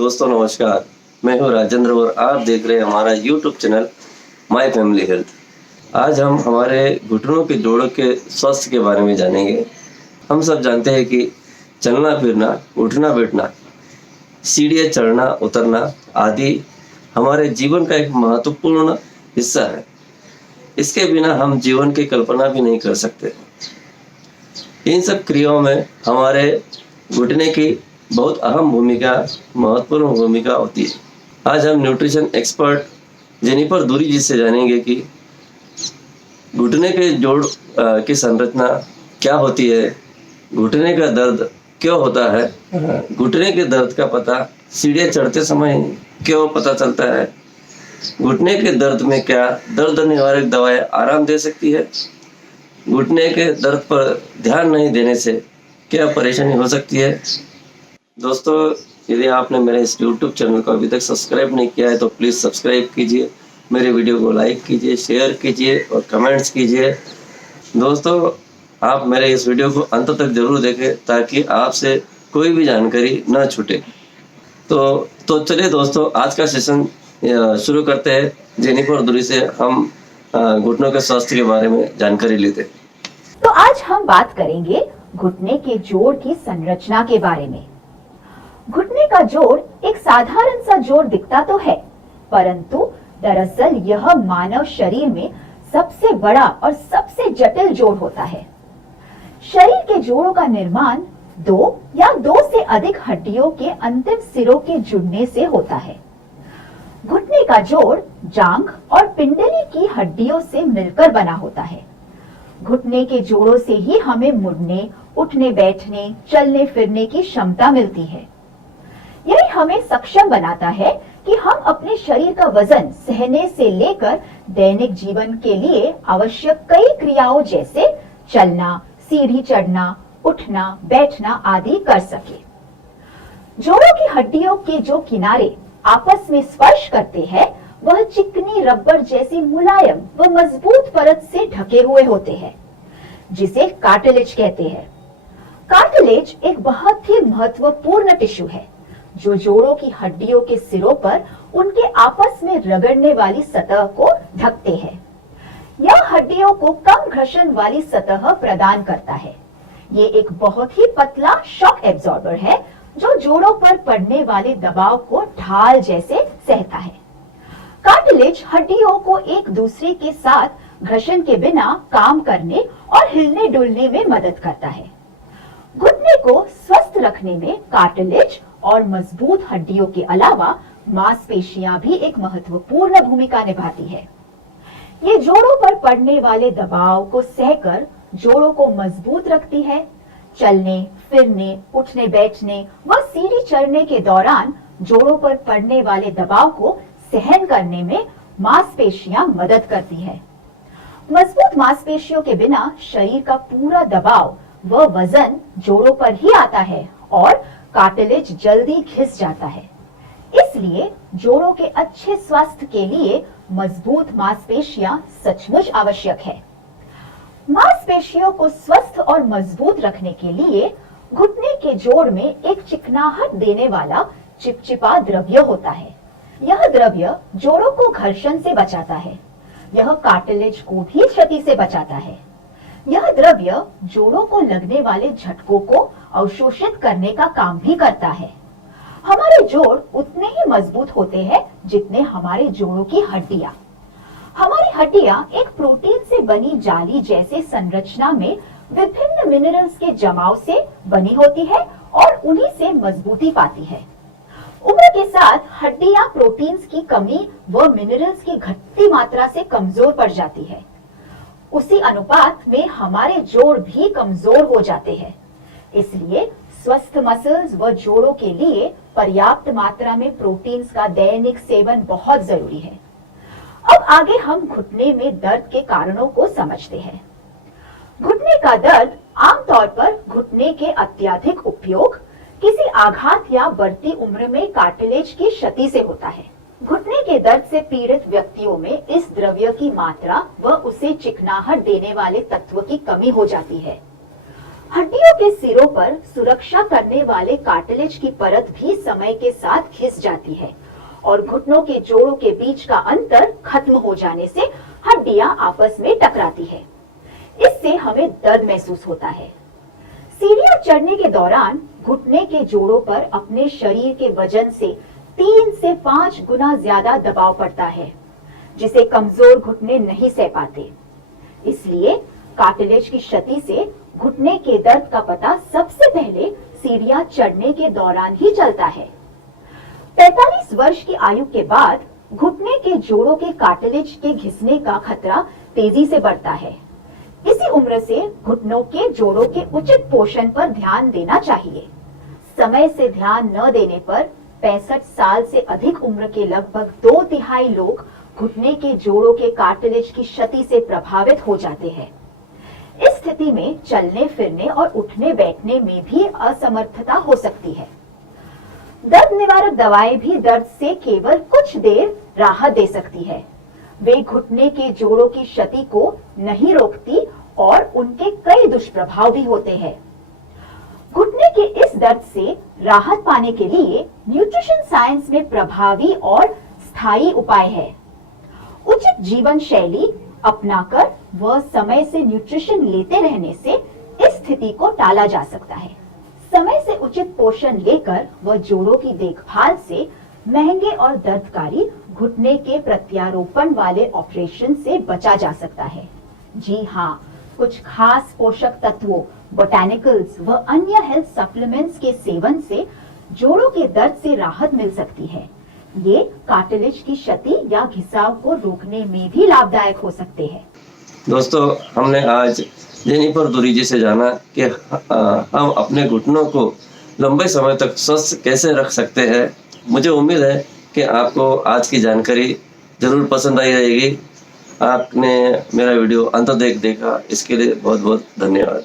दोस्तों नमस्कार, मैं हूं राजेंद्र और आप देख रहे हैं हमारा YouTube channel my family health. आज हम हमारे घुटनों के जोड़ों के स्वास्थ्य के बारे में जानेंगे। हम सब जानते हैं कि चलना फिरना, उठना बैठना, सीढ़ियाँ चढ़ना उतरना आदि हमारे जीवन का एक महत्वपूर्ण हिस्सा है। इसके बिना हम जीवन की कल्पना भी नहीं कर सकते। इन सब क्रियाओं में हमारे घुटने की बहुत अहम भूमिका, महत्वपूर्ण भूमिका होती है। आज हम न्यूट्रिशन एक्सपर्ट जेनिफर दूरी जी से जानेंगे कि घुटने के जोड़ की संरचना क्या होती है, घुटने का दर्द क्यों होता है, घुटने के दर्द का पता सीढ़ियाँ चढ़ते समय क्यों पता चलता है, घुटने के दर्द में क्या दर्द निवारक दवाएं आराम दे सकती है, घुटने के दर्द पर ध्यान नहीं देने से क्या परेशानी हो सकती है। दोस्तों, यदि आपने मेरे इस YouTube चैनल को अभी तक सब्सक्राइब नहीं किया है तो प्लीज़ सब्सक्राइब कीजिए, मेरे वीडियो को लाइक कीजिए, शेयर कीजिए और कमेंट्स कीजिए। दोस्तों, आप मेरे इस वीडियो को अंत तक जरूर देखें ताकि आपसे कोई भी जानकारी न छूटे। तो चलिए दोस्तों, आज का सेशन शुरू करते हैं। जेनिफर दूरी से हम घुटनों के स्वास्थ्य के बारे में जानकारी लेते हैं। तो आज हम बात करेंगे घुटने के जोड़ की संरचना के बारे में। घुटने का जोड़ एक साधारण सा जोड़ दिखता तो है, परंतु दरअसल यह मानव शरीर में सबसे बड़ा और सबसे जटिल जोड़ होता है। शरीर के जोड़ों का निर्माण दो या दो से अधिक हड्डियों के अंतिम सिरों के जुड़ने से होता है। घुटने का जोड़ जांघ और पिंडली की हड्डियों से मिलकर बना होता है। घुटने के जोड़ों से ही हमें मुड़ने, उठने बैठने, चलने फिरने की क्षमता मिलती है। यही हमें सक्षम बनाता है कि हम अपने शरीर का वजन सहने से लेकर दैनिक जीवन के लिए आवश्यक कई क्रियाओं जैसे चलना, सीढ़ी चढ़ना, उठना, बैठना आदि कर सके। जोड़ों की हड्डियों के जो किनारे आपस में स्पर्श करते हैं, वह चिकनी रबर जैसी मुलायम व मजबूत परत से ढके हुए होते हैं, जिसे कार्टिलेज कहते हैं। कार्टिलेज एक बहुत ही महत्वपूर्ण टिश्यू है जो जोड़ों की हड्डियों के सिरों पर उनके आपस में रगड़ने वाली सतह को ढकते हैं। यह हड्डियों को कम घर्षण वाली सतह प्रदान करता है। ये एक बहुत ही पतला शॉक एब्जॉर्बर है जो जोड़ों पर पड़ने वाले दबाव को ढाल जैसे सहता है। कार्टिलेज हड्डियों को एक दूसरे के साथ घर्षण के बिना काम करने और हिलने डुलने में मदद करता है। घुटने को स्वस्थ रखने में कार्टिलेज और मजबूत हड्डियों के अलावा मांसपेशियां भी एक महत्वपूर्ण भूमिका निभाती है। ये जोड़ों पर पड़ने वाले दबाव को सहकर जोड़ों को मजबूत रखती है। चलने, फिरने, उठने बैठने व सीढ़ी चढ़ने के दौरान जोड़ों पर पड़ने वाले दबाव को सहन करने में मांसपेशियां मदद करती है। मजबूत मांसपेशियों के बिना शरीर का पूरा दबाव व वजन जोड़ों पर ही आता है और कार्टिलेज जल्दी घिस जाता है। इसलिए जोड़ों के अच्छे स्वास्थ्य के लिए मजबूत मांसपेशियां सचमुच आवश्यक है। मांसपेशियों को स्वस्थ और मजबूत रखने के लिए घुटने के जोड़ में एक चिकनाहट देने वाला चिपचिपा द्रव्य होता है। यह द्रव्य जोड़ों को घर्षण से बचाता है। यह कार्टिलेज को भी क्षति से बचाता है। यह द्रव्य जोड़ों को लगने वाले झटकों को अवशोषित करने का काम भी करता है। हमारे जोड़ उतने ही मजबूत होते हैं जितने हमारे जोड़ों की हड्डियां। हमारी हड्डियां एक प्रोटीन से बनी जाली जैसे संरचना में विभिन्न मिनरल्स के जमाव से बनी होती है और उन्हीं से मजबूती पाती है। उम्र के साथ हड्डियां प्रोटीन्स की कमी व मिनरल्स की घटती मात्रा से कमजोर पड़ जाती है। उसी अनुपात में हमारे जोड़ भी कमजोर हो जाते हैं। इसलिए स्वस्थ मसल्स व जोड़ों के लिए पर्याप्त मात्रा में प्रोटीन्स का दैनिक सेवन बहुत जरूरी है। अब आगे हम घुटने में दर्द के कारणों को समझते हैं। घुटने का दर्द आमतौर पर घुटने के अत्यधिक उपयोग, किसी आघात या बढ़ती उम्र में कार्टिलेज की क्षति से होता है। घुटने के दर्द से पीड़ित व्यक्तियों में इस द्रव्य की मात्रा व उसे चिकनाहट देने वाले तत्व की कमी हो जाती है। हड्डियों के सिरों पर सुरक्षा करने वाले कार्टिलेज की परत भी समय के साथ घिस जाती है और घुटनों के जोड़ों के बीच का अंतर खत्म हो जाने से हड्डियां आपस में टकराती है। इससे हमें दर्द महसूस होता है। सीढ़ियां चढ़ने के दौरान घुटने के जोड़ों पर अपने शरीर के वजन से 3 से 5 गुना ज्यादा दबाव पड़ता है, जिसे कमजोर घुटने नहीं सह पाते। इसलिए कार्टिलेज की क्षति से घुटने के दर्द का पता सबसे पहले सीढ़ियां चढ़ने के दौरान ही चलता है। 45 वर्ष की आयु के बाद घुटने के जोड़ों के कार्टिलेज के घिसने का खतरा तेजी से बढ़ता है। इसी उम्र से घुटनों के जोड़ों के उचित पोषण पर ध्यान देना चाहिए। समय से ध्यान न देने पर 65 साल से अधिक उम्र के लगभग 2/3 लोग घुटने के जोड़ों के कार्टिलेज की क्षति से प्रभावित हो जाते हैं। इस स्थिति में चलने फिरने और उठने बैठने में भी असमर्थता हो सकती है। दर्द निवारक दवाएं भी दर्द से केवल कुछ देर राहत दे सकती है। वे घुटने के जोड़ों की क्षति को नहीं रोकती और उनके कई दुष्प्रभाव भी होते हैं। घुटने के इस दर्द से राहत पाने के लिए न्यूट्रिशन साइंस में प्रभावी और स्थायी उपाय है। उचित जीवन शैली अपनाकर वह समय से न्यूट्रिशन लेते रहने से इस स्थिति को टाला जा सकता है। समय से उचित पोषण लेकर वह जोड़ों की देखभाल से महंगे और दर्दकारी घुटने के प्रत्यारोपण वाले ऑपरेशन से बचा जा सकता है। जी हाँ, कुछ खास पोषक तत्वों, बोटैनिकल्स व अन्य हेल्थ सप्लीमेंट्स के सेवन से जोड़ों के दर्द से राहत मिल सकती है। ये कार्टिलेज की क्षति या घिसाव को रोकने में भी लाभदायक हो सकते हैं। दोस्तों, हमने आज जेनिफर दुरी जी से जाना कि हम अपने घुटनों को लंबे समय तक स्वस्थ कैसे रख सकते हैं। मुझे उम्मीद है कि आपको आज की जानकारी जरूर पसंद आई रहेगी। आपने मेरा वीडियो अंत तक देखा, इसके लिए बहुत बहुत धन्यवाद।